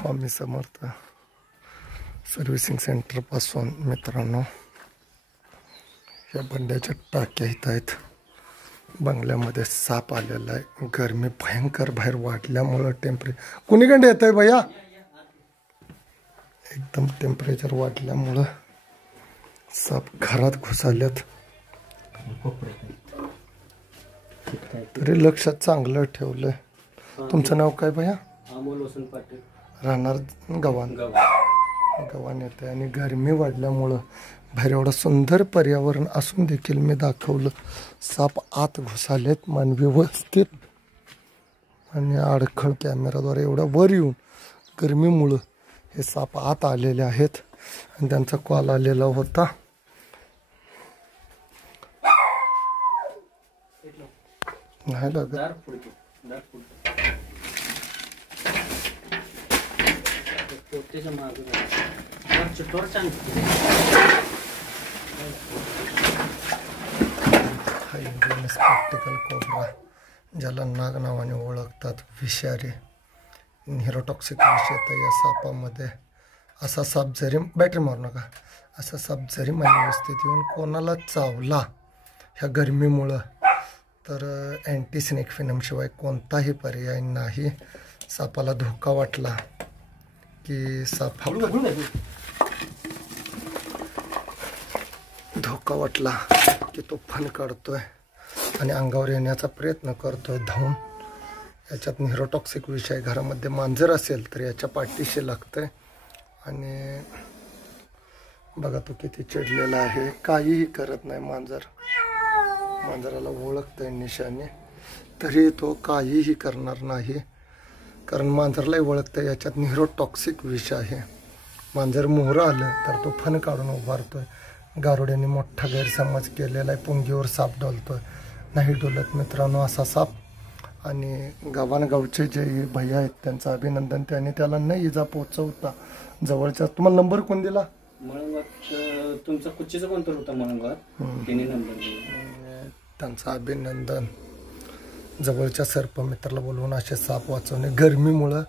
Swami Samarth servicing centre पासून मित्रांनो या बंड्याच्या टाक्या इथं आहेत. बंगल्यामध्ये साप आलेला आहे. गरमी भयंकर बाहेर वाढल्यामुळं कुणीकडे येत आहे भैया? एकदम टेम्परेचर वाढल्यामुळं साप घरात घुसाल्यात. तरी लक्षात चांगलं ठेवलंय. तुमचं नाव काय भैया? अमोल वसंत पाटील, राहणार गव्हाण येते. आणि गरमी वाढल्यामुळं बाहेर एवढं सुंदर पर्यावरण असून देखील मी दाखवलं साप आत घुसालेत मानवी वस्तीत. आणि अडखळ कॅमेराद्वारे एवढा वर येऊन गरमीमुळं हे साप आत आलेले आहेत. आणि त्यांचा कॉल आलेला होता. नाही लागत. स्पेक्टिकल कोब्रा, ज्याला नाग नावाने ओळखतात, विषारी न्यूरोटॉक्सिक विष येतं या सापामध्ये. असा साप जरी, बॅटरी मारू नका, असा साप जरी मानवी वस्तीत येऊन कोणाला चावला ह्या गरमीमुळं तर अँटी स्नेक फिनमशिवाय कोणताही पर्याय नाही. सापाला धोका वाटला की धोका वाटला की तो फण काढतोय आणि अंगावर येण्याचा प्रयत्न करतोय धावून. याच्यात न्यूरोटॉक्सिक विष आहे. घरामध्ये मांजर असेल तर याच्या पाठीशी लागतंय. आणि बघा तो किती चिडलेला आहे. काहीही करत नाही मांजर. मांजराला ओळखतंय निशाने, तरी तो काहीही करणार नाही. कारण मांजरलाही ओळखतंय याच्यात न्यूरोटॉक्सिक विष आहे. मांजर मोहरं आलं तर तो फण काढून उभारतोय. गारुड्याने मोठा गैरसमज केलेला आहे. पुंगीवर साप डोलतोय. नाही डोलत मित्रांनो असा साप. आणि गावचे जे भैया आहेत त्यांचं अभिनंदन. त्याने त्याला न इजा पोचवता जवळच्या, तुम्हाला नंबर कोण दिला? तुमचा कुच्चीचा कोणता होता मळंगात, त्यांनी नंबर दिला. त्यांचं अभिनंदन. जवळच्या सर्पमित्राला बोलवून असे साप वाचवणे. गरमीमुळं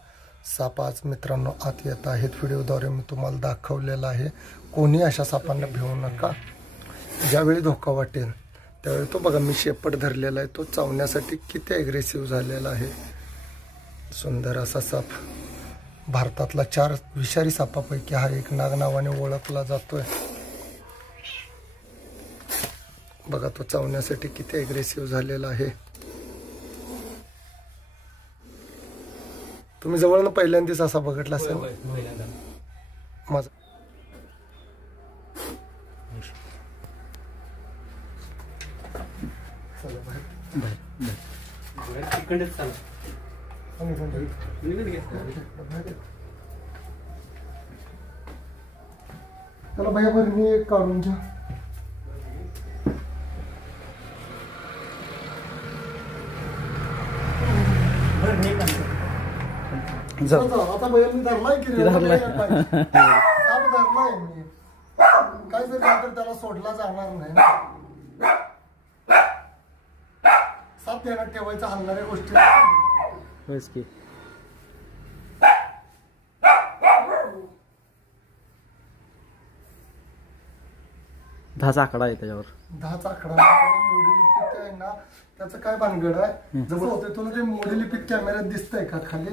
साप आज मित्रांनो आत येत आहेत. व्हिडिओद्वारे मी तुम्हाला दाखवलेलं आहे. कोणी अशा सापांना भिवू नका. ज्यावेळी धोका वाटेल त्यावेळी तो बघा मी शेपट धरलेला आहे. तो चावण्यासाठी किती ॲग्रेसिव्ह झालेला आहे. सुंदर असा साप. भारतातला 4 विषारी सापापैकी हा एक नाग नावाने ओळखला जातोय. बघा तो चावण्यासाठी किती ॲग्रेसिव्ह झालेला आहे. तुम्ही जवळनं पहिल्यांदाच असा बघितला असेल. माझं चला भैया बरं मी एक काढून घ्या. आता भैया मी धरलाय की धरलाय मी. काय जर त्याला सोडला जाणार नाही ना. साप ध्यानात ठेवायचा हलणाऱ्या गोष्टी. दहाचा आकडा आहे त्याच्यावर. 10चा आकडा मोडी लिपिक आहे ना. त्याचं काय भानगड आहे जवळ होते तुला ते मोडी लिपिक कॅमेऱ्यात दिसतंय का खाली?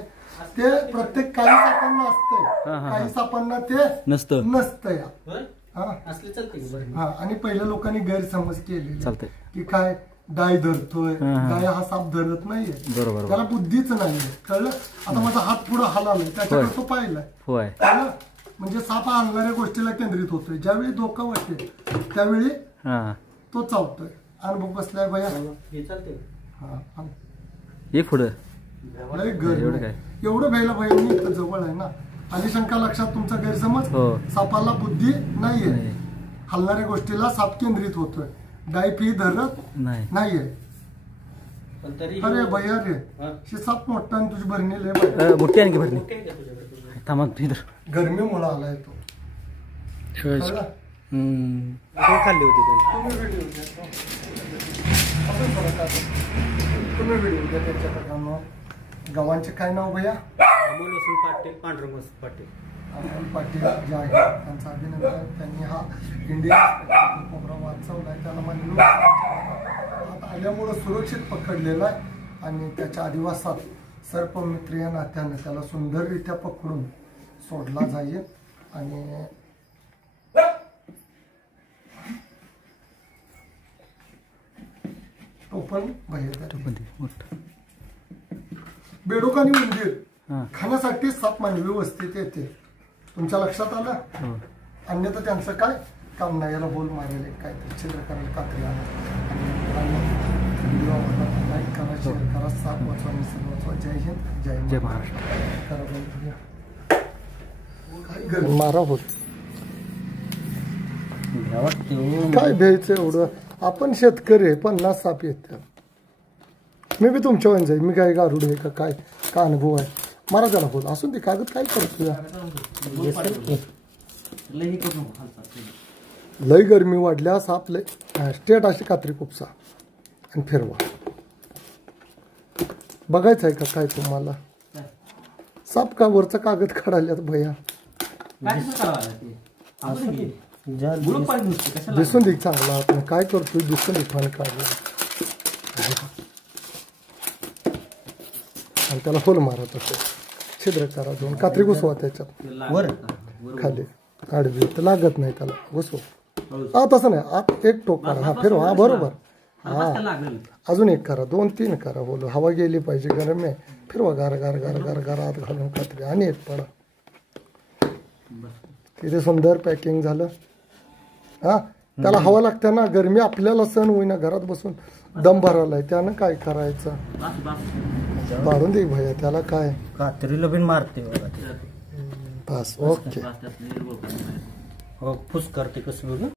ते प्रत्येक काही सापांना असतंय, काही सापांना ते नसतंय. आणि पहिल्या लोकांनी गैरसमज केले की काय डाय धरतोय. डाय हा साप धरत नाहीये. बरोबर. त्याला बुद्धीच नाहीये. कळलं? आता माझा हात पुढे हलालाय त्याच्याकडे तो पाहिलाय. कळलं? म्हणजे साप आणणाऱ्या गोष्टीला केंद्रित होतोय. ज्यावेळी धोका वाटेल त्यावेळी तो चावतोय. अनुभव बसलाय भैया. एवढं भ्यायला भैया मी इथं जवळ आहे ना. आली शंका लक्षात तुमचा गैरसमज. सापाला बुद्धी नाहीये. हलणाऱ्या गोष्टीला साप केंद्रित होतोय. डाय फी धरत नाहीये. अरे भैया रे साप मोठा आणि तुझी भरणी लय मोठी आणखी भरणी. गरमीमुळे आलाय तो. खाल्ली होती तुम्ही व्हिडिओ घ्या त्याच्या. गव्हांचे काय नाव भैया? अमोल वसंत पाटील, पांडुरंग वसंत पाटील. अमोल पाटील जे आहेत त्यांचं अभिनंदन. त्यांनी हा इंडिया कोबरा वाचवला आहे. त्याला मानवी हात आल्यामुळं सुरक्षित पकडलेला आहे आणि त्याच्या आदिवासात सर्पमित्र या नात्यानं त्याला सुंदररित्या पकडून सोडला जाईल. आणि टोपण बेडूक आणि उंदीर खाण्यासाठी 7 मानवी व्यवस्थित येते. तुमच्या लक्षात आलं. अन्यथा त्यांचं काय काम नाही. याला बोल मारायला काय छिद्र करायला कात्री लाईक करा, शेअर करा, 7 वाचवा, निसर्ग वाचवा. जय हिंद, जय महाराष्ट्र. मारा होत काय भ्यायचं एवढं. आपण शेतकरी 50 साप येत. मी बी तुमच्या वन जाईल. मी काय गारुड आहे का काय का अनुभव आहे. मारा त्याला बोल असून ते कागद काय करतो. लय गरमी वाढल्या. साप लय स्टेट अशी कात्री कुपसा आणि फिरवा. बघायचं आहे का काय तुम्हाला. साप का वरचा कागद काढायला भैया दिसून दे चांगला. आपण काय करतोय दिसून दे. फान काढला आणि त्याला होल मारत असतो. छिद्र करा, 2 कात्री घुसवा त्याच्यात वर खाली आडवी तर लागत नाही त्याला. घुसवा. हा तसं नाही. आत एक टोक करा. हा फिरवा. हा बरोबर. हा अजून एक करा. 2-3 करा. बोल हवा गेली पाहिजे. गरम आहे. फिरवा. गार गार गार गार गार आत घालून कात्री आणि एक पडा. किती सुंदर पॅकिंग झालं. हा त्याला हवा लागते ना. गरमी आपल्याला सण होईना. घरात बसून दम भरायलाय. त्यानं काय करायचं. पाडून दे भैया. त्याला काय कात्रीला बिन मारते बस. ओके. फुस करते कसं